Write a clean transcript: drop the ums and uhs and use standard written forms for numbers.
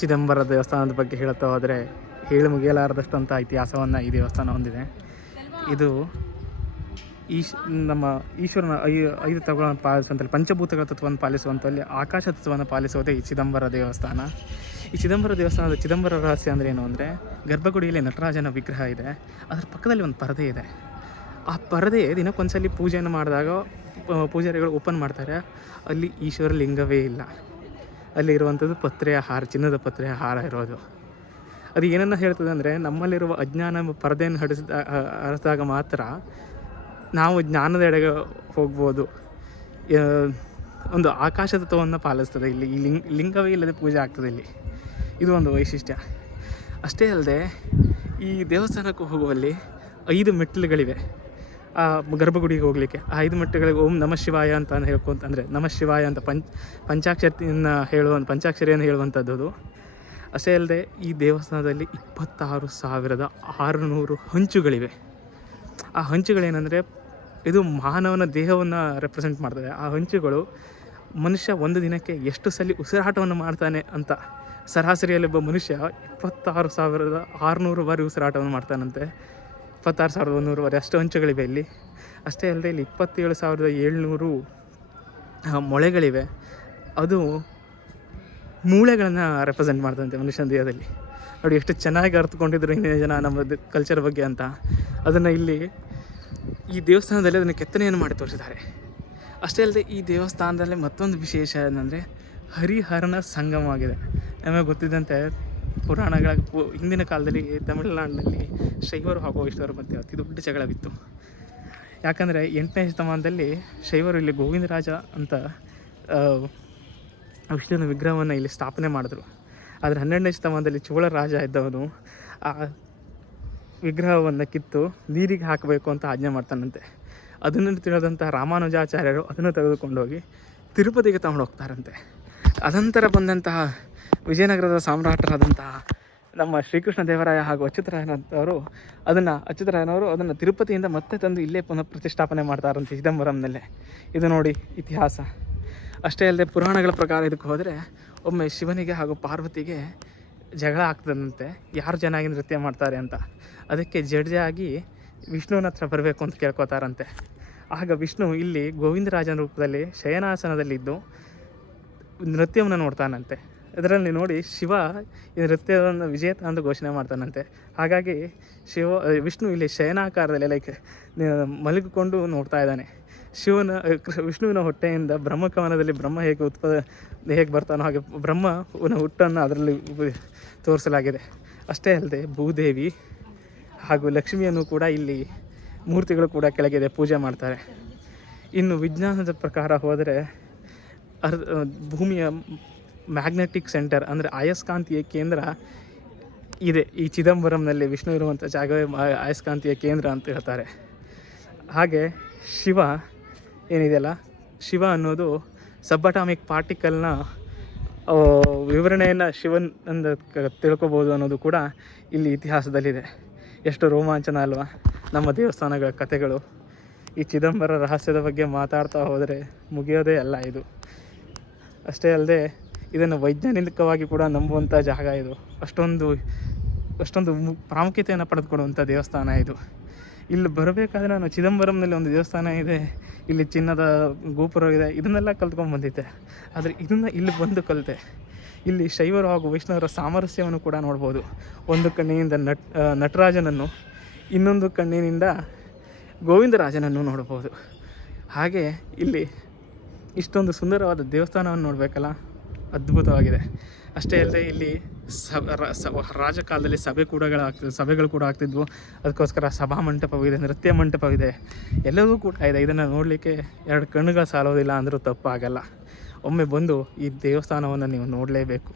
ಚಿದಂಬರ ದೇವಸ್ಥಾನದ ಬಗ್ಗೆ ಹೇಳ್ತಾ ಹೋದರೆ ಹೇಳಿ ಮುಗಿಯಲಾರದಷ್ಟು ಅಂತ ಇತಿಹಾಸವನ್ನು ಈ ದೇವಸ್ಥಾನ ಹೊಂದಿದೆ. ಇದು ನಮ್ಮ ಈಶ್ವರನ ಐದು ತತ್ವಗಳನ್ನು ಪಾಲಿಸುವಂಥಲ್ಲಿ, ಪಂಚಭೂತಗಳ ತತ್ವವನ್ನು ಪಾಲಿಸುವಂಥಲ್ಲಿ ಆಕಾಶ ತತ್ವವನ್ನು ಪಾಲಿಸುವುದೇ ಈ ಚಿದಂಬರ ದೇವಸ್ಥಾನ. ಈ ಚಿದಂಬರ ದೇವಸ್ಥಾನದ ಚಿದಂಬರ ರಹಸ್ಯ ಅಂದರೆ ಏನು ಅಂದರೆ, ಗರ್ಭಗುಡಿಯಲ್ಲಿ ನಟರಾಜನ ವಿಗ್ರಹ ಇದೆ, ಅದರ ಪಕ್ಕದಲ್ಲಿ ಒಂದು ಪರದೆ ಇದೆ. ಆ ಪರದೆ ದಿನಕ್ಕೊಂದ್ಸಲಿ ಪೂಜೆಯನ್ನು ಮಾಡಿದಾಗ ಪೂಜಾರಿಗಳು ಓಪನ್ ಮಾಡ್ತಾರೆ, ಅಲ್ಲಿ ಈಶ್ವರ ಲಿಂಗವೇ ಇಲ್ಲ. ಅಲ್ಲಿ ಇರುವಂಥದ್ದು ಪತ್ರೆಯ ಹಾರ, ಚಿನ್ನದ ಪತ್ರೆಯ ಹಾರ ಇರೋದು. ಅದು ಏನನ್ನು ಹೇಳ್ತದೆ ಅಂದರೆ, ನಮ್ಮಲ್ಲಿರುವ ಅಜ್ಞಾನ ಪರದೆಯನ್ನು ಹರಿಸಿದಾಗ ಮಾತ್ರ ನಾವು ಜ್ಞಾನದ ಎಡೆಗೆ ಹೋಗ್ಬೋದು. ಒಂದು ಆಕಾಶ ತತ್ವವನ್ನು ಪಾಲಿಸ್ತದೆ ಇಲ್ಲಿ. ಈ ಲಿಂಗವೇ ಇಲ್ಲದೆ ಪೂಜೆ ಆಗ್ತದೆ ಇಲ್ಲಿ. ಇದು ಒಂದು ವೈಶಿಷ್ಟ್ಯ. ಅಷ್ಟೇ ಅಲ್ಲದೆ ಈ ದೇವಸ್ಥಾನಕ್ಕೆ ಹೋಗುವಲ್ಲಿ 5 ಮೆಟ್ಟಿಲುಗಳಿವೆ. ಆ ಗರ್ಭಗುಡಿಗೆ ಹೋಗಲಿಕ್ಕೆ ಆ 5 ಮೆಟ್ಟಿಲುಗಳಿಗೆ ಓಂ ನಮಃ ಶಿವಾಯ ಅಂತ ಹೇಳ್ಕೊಂತಂದರೆ, ನಮಃ ಶಿವಾಯ ಅಂತ ಪಂಚಾಕ್ಷರಿಯನ್ನು ಹೇಳುವಂಥದ್ದು. ಅಷ್ಟೇ ಅಲ್ಲದೆ ಈ ದೇವಸ್ಥಾನದಲ್ಲಿ 26,600 ಹಂಚುಗಳಿವೆ. ಆ ಹಂಚುಗಳೇನೆಂದರೆ, ಇದು ಮಾನವನ ದೇಹವನ್ನು ರೆಪ್ರೆಸೆಂಟ್ ಮಾಡ್ತದೆ. ಆ ಹಂಚುಗಳು ಮನುಷ್ಯ ಒಂದು ದಿನಕ್ಕೆ ಎಷ್ಟು ಸಲ ಉಸಿರಾಟವನ್ನು ಮಾಡ್ತಾನೆ ಅಂತ, ಸರಾಸರಿಯಲ್ಲಿ ಒಬ್ಬ ಮನುಷ್ಯ 26,600 ಬಾರಿ ಉಸಿರಾಟವನ್ನು ಮಾಡ್ತಾನಂತೆ. 26,100 ಬಾರಿ ಅಷ್ಟು ಹಂಚುಗಳಿವೆ ಇಲ್ಲಿ. ಅಷ್ಟೇ ಅಲ್ಲದೆ ಇಲ್ಲಿ 27,700 ಮೊಳೆಗಳಿವೆ. ಅದು ಮೂಳೆಗಳನ್ನು ರೆಪ್ರೆಸೆಂಟ್ ಮಾಡ್ತಂತೆ ಮನುಷ್ಯನ ದೇಹದಲ್ಲಿ. ನೋಡಿ ಎಷ್ಟು ಚೆನ್ನಾಗಿ ಅರ್ಥಕೊಂಡಿದ್ರು ಹಿಂದಿನ ಜನ ನಮ್ಮ ಕಲ್ಚರ್ ಬಗ್ಗೆ ಅಂತ. ಅದನ್ನು ಇಲ್ಲಿ ಈ ದೇವಸ್ಥಾನದಲ್ಲಿ ಅದನ್ನು ಕೆತ್ತನೆಯನ್ನು ಮಾಡಿ ತೋರಿಸಿದ್ದಾರೆ. ಅಷ್ಟೇ ಅಲ್ಲದೆ ಈ ದೇವಸ್ಥಾನದಲ್ಲಿ ಮತ್ತೊಂದು ವಿಶೇಷ ಏನಂದರೆ, ಹರಿಹರನ ಸಂಗಮವಾಗಿದೆ. ನಮಗೆ ಗೊತ್ತಿದ್ದಂತೆ ಪುರಾಣಗಳ ಹಿಂದಿನ ಕಾಲದಲ್ಲಿ ತಮಿಳುನಾಡಿನಲ್ಲಿ ಶೈವರು ಹಾಗೂ ವೈಷ್ಣವರ ಮಧ್ಯೆ ಅತಿ ದೊಡ್ಡ ಜಗಳವಿತ್ತು. ಯಾಕಂದರೆ 8ನೇ ಶತಮಾನದಲ್ಲಿ ಶೈವರು ಇಲ್ಲಿ ಗೋವಿಂದರಾಜ ಅಂತ ವಿಷ್ಣುವಿನ ವಿಗ್ರಹವನ್ನು ಇಲ್ಲಿ ಸ್ಥಾಪನೆ ಮಾಡಿದ್ರು. ಆದರೆ 12ನೇ ಶತಮಾನದಲ್ಲಿ ಚೋಳ ರಾಜ ಇದ್ದವನು ಆ ವಿಗ್ರಹವನ್ನು ಕಿತ್ತು ನೀರಿಗೆ ಹಾಕಬೇಕು ಅಂತ ಆಜ್ಞೆ ಮಾಡ್ತಾನಂತೆ. ಅದನ್ನು ತಿಳಿದಂಥ ರಾಮಾನುಜಾಚಾರ್ಯರು ಅದನ್ನು ತೆಗೆದುಕೊಂಡೋಗಿ ತಿರುಪತಿಗೆ ತಗೊಂಡು ಹೋಗ್ತಾರಂತೆ. ಅನಂತರ ಬಂದಂತಹ ವಿಜಯನಗರದ ಸಾಮ್ರಾಟರಾದಂತಹ ನಮ್ಮ ಶ್ರೀಕೃಷ್ಣ ದೇವರಾಯ ಹಾಗೂ ಅಚ್ಯುತರಾಯನವರು ಅದನ್ನು ತಿರುಪತಿಯಿಂದ ಮತ್ತೆ ತಂದು ಇಲ್ಲೇ ಪುನಃ ಪ್ರತಿಷ್ಠಾಪನೆ ಮಾಡ್ತಾರಂತೆ, ಚಿದಂಬರಂನಲ್ಲೇ. ಇದು ನೋಡಿ ಇತಿಹಾಸ. ಅಷ್ಟೇ ಅಲ್ಲದೆ ಪುರಾಣಗಳ ಪ್ರಕಾರ ಇದಕ್ಕೆ ಹೋದರೆ, ಒಮ್ಮೆ ಶಿವನಿಗೆ ಹಾಗೂ ಪಾರ್ವತಿಗೆ ಜಗಳ ಆಗ್ತದಂತೆ, ಯಾರು ಚೆನ್ನಾಗಿ ನೃತ್ಯ ಮಾಡ್ತಾರೆ ಅಂತ. ಅದಕ್ಕೆ ಜಡ್ಜ್ ಆಗಿ ವಿಷ್ಣುವಿನ ಹತ್ರ ಬರಬೇಕು ಅಂತ ಕೇಳ್ಕೊತಾರಂತೆ. ಆಗ ವಿಷ್ಣು ಇಲ್ಲಿ ಗೋವಿಂದರಾಜನ ರೂಪದಲ್ಲಿ ಶಯನಾಸನದಲ್ಲಿದ್ದು ನೃತ್ಯವನ್ನು ನೋಡ್ತಾನಂತೆ. ಇದರಲ್ಲಿ ನೋಡಿ ಶಿವ ಈ ನೃತ್ಯವನ್ನು ವಿಜೇತ ಅಂತ ಘೋಷಣೆ ಮಾಡ್ತಾನಂತೆ. ಹಾಗಾಗಿ ವಿಷ್ಣು ಇಲ್ಲಿ ಶಯನಾಕಾರದಲ್ಲಿ ಮಲಗಿಕೊಂಡು ನೋಡ್ತಾ ಇದ್ದಾನೆ. ವಿಷ್ಣುವಿನ ಹೊಟ್ಟೆಯಿಂದ ಬ್ರಹ್ಮಕವನದಲ್ಲಿ ಬ್ರಹ್ಮ ಹೇಗೆ ಬರ್ತಾನೋ ಹಾಗೆ ಬ್ರಹ್ಮನ ಹುಟ್ಟನ್ನು ಅದರಲ್ಲಿ ತೋರಿಸಲಾಗಿದೆ. ಅಷ್ಟೇ ಅಲ್ಲದೆ ಭೂದೇವಿ ಹಾಗೂ ಲಕ್ಷ್ಮಿಯನ್ನು ಕೂಡ ಇಲ್ಲಿ ಮೂರ್ತಿಗಳು ಕೂಡ ಕೆಳಗಿದೆ, ಪೂಜೆ ಮಾಡ್ತಾರೆ. ಇನ್ನು ವಿಜ್ಞಾನದ ಪ್ರಕಾರ ಹೋದರೆ ಭೂಮಿಯ ಮ್ಯಾಗ್ನೆಟಿಕ್ ಸೆಂಟರ್ ಅಂದರೆ ಅಯಸ್ಕಾಂತೀಯ ಕೇಂದ್ರ ಇದೆ ಈ ಚಿದಂಬರಂನಲ್ಲಿ. ವಿಷ್ಣು ಇರುವಂಥ ಜಾಗವೇ ಅಯಸ್ಕಾಂತೀಯ ಕೇಂದ್ರ ಅಂತ ಹೇಳ್ತಾರೆ. ಹಾಗೆ ಶಿವ ಏನಿದೆಯಲ್ಲ, ಶಿವ ಅನ್ನೋದು ಸಬ್ಬಟಾಮಿಕ್ ಪಾರ್ಟಿಕಲ್ನ ವಿವರಣೆಯನ್ನು ಶಿವನಿಂದ ತಿಳ್ಕೊಬೋದು ಅನ್ನೋದು ಕೂಡ ಇಲ್ಲಿ ಇತಿಹಾಸದಲ್ಲಿದೆ. ಎಷ್ಟು ರೋಮಾಂಚನ ಅಲ್ವಾ ನಮ್ಮ ದೇವಸ್ಥಾನಗಳ ಕಥೆಗಳು. ಈ ಚಿದಂಬರ ರಹಸ್ಯದ ಬಗ್ಗೆ ಮಾತಾಡ್ತಾ ಹೋದರೆ ಮುಗಿಯೋದೇ ಅಲ್ಲ ಇದು. ಅಷ್ಟೇ ಅಲ್ಲದೆ ಇದನ್ನು ವೈಜ್ಞಾನಿಕವಾಗಿ ಕೂಡ ನಂಬುವಂಥ ಜಾಗ ಇದು. ಅಷ್ಟೊಂದು ಪ್ರಾಮುಖ್ಯತೆಯನ್ನು ಪಡೆದುಕೊಡುವಂಥ ದೇವಸ್ಥಾನ ಇದು. ಇಲ್ಲಿ ಬರಬೇಕಾದ್ರೆ ನಾನು ಚಿದಂಬರಂನಲ್ಲಿ ಒಂದು ದೇವಸ್ಥಾನ ಇದೆ, ಇಲ್ಲಿ ಚಿನ್ನದ ಗೋಪುರ ಇದೆ, ಇದನ್ನೆಲ್ಲ ಕಲ್ತ್ಕೊಂಡು ಬಂದಿದ್ದೆ. ಆದರೆ ಇದನ್ನು ಇಲ್ಲಿ ಬಂದು ಕಲಿತೆ. ಇಲ್ಲಿ ಶೈವರು ಹಾಗೂ ವೈಷ್ಣವರ ಸಾಮರಸ್ಯವನ್ನು ಕೂಡ ನೋಡ್ಬೋದು. ಒಂದು ಕಣ್ಣಿನಿಂದ ನಟರಾಜನನ್ನು, ಇನ್ನೊಂದು ಕಣ್ಣಿನಿಂದ ಗೋವಿಂದರಾಜನನ್ನು ನೋಡ್ಬೋದು. ಹಾಗೆ ಇಲ್ಲಿ ಇಷ್ಟೊಂದು ಸುಂದರವಾದ ದೇವಸ್ಥಾನವನ್ನು ನೋಡಬೇಕಲ್ಲ, ಅದ್ಭುತವಾಗಿದೆ. ಅಷ್ಟೇ ಅಲ್ಲದೆ ಇಲ್ಲಿ ರಾಜಕಾಲದಲ್ಲಿ ಸಭೆಗಳು ಕೂಡ ಆಗ್ತಿದ್ವು. ಅದಕ್ಕೋಸ್ಕರ ಸಭಾ ಮಂಟಪವಿದೆ, ನೃತ್ಯ ಮಂಟಪವಿದೆ, ಎಲ್ಲವೂ ಕೂಡ ಇದೆ. ಇದನ್ನು ನೋಡಲಿಕ್ಕೆ 2 ಕಣ್ಣುಗಳು ಸಾಲೋದಿಲ್ಲ ಅಂದರೂ ತಪ್ಪಾಗಲ್ಲ. ಒಮ್ಮೆ ಬಂದು ಈ ದೇವಸ್ಥಾನವನ್ನು ನೀವು ನೋಡಲೇಬೇಕು.